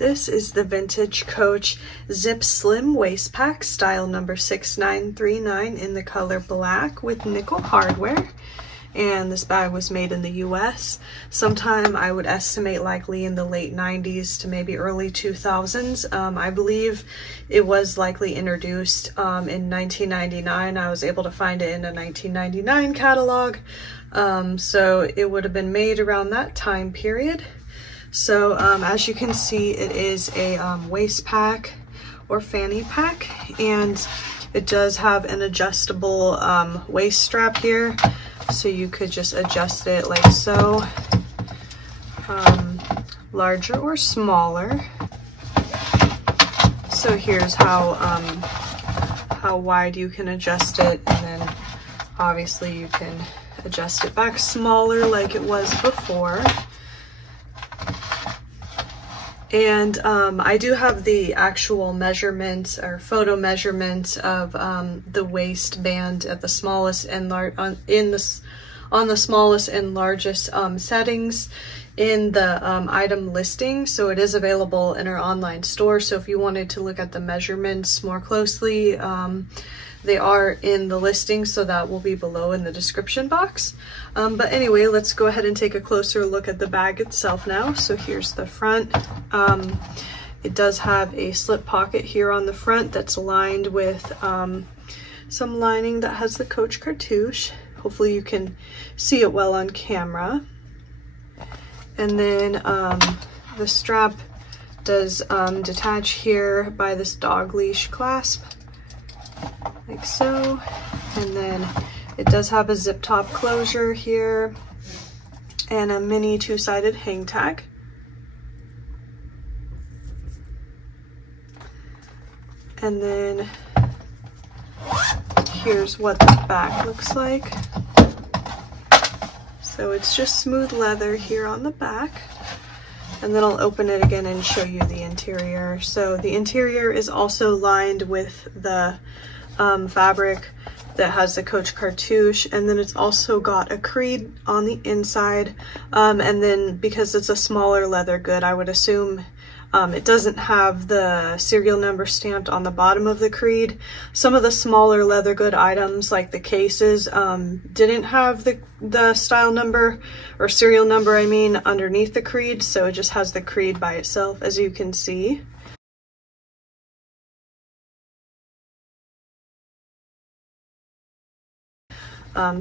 This is the Vintage Coach Zip Slim Waist Pack, style number 6939 in the color black with nickel hardware. And this bag was made in the US sometime, I would estimate, likely in the late 90s to maybe early 2000s. I believe it was likely introduced in 1999. I was able to find it in a 1999 catalog. So it would have been made around that time period. So as you can see, it is a waist pack or fanny pack, and it does have an adjustable waist strap here, so you could just adjust it like so, larger or smaller. So here's how wide you can adjust it, and then obviously you can adjust it back smaller like it was before. And I do have the actual measurements or photo measurements of the waistband at the smallest and on the smallest and largest settings in the item listing. So it is available in our online store. So if you wanted to look at the measurements more closely, they are in the listing, so that will be below in the description box. But anyway, let's go ahead and take a closer look at the bag itself now. So here's the front. It does have a slip pocket here on the front that's lined with some lining that has the Coach cartouche. Hopefully you can see it well on camera. And then the strap does detach here by this dog leash clasp, like so. And then it does have a zip top closure here and a mini two-sided hang tag. And then here's what the back looks like. So it's just smooth leather here on the back. And then I'll open it again and show you the interior. So the interior is also lined with the fabric that has the Coach cartouche, and then it's also got a creed on the inside. And then because it's a smaller leather good, I would assume it doesn't have the serial number stamped on the bottom of the creed. Some of the smaller leather good items, like the cases, didn't have the style number or serial number, I mean, underneath the creed. So it just has the creed by itself, as you can see.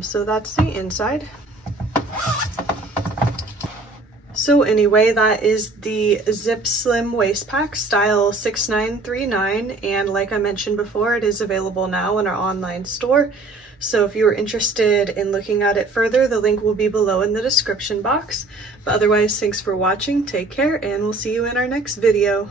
So that's the inside. So anyway, that is the Zip Slim Waist Pack, style 6939, and like I mentioned before, it is available now in our online store. So if you are interested in looking at it further, the link will be below in the description box. But otherwise, thanks for watching, take care, and we'll see you in our next video.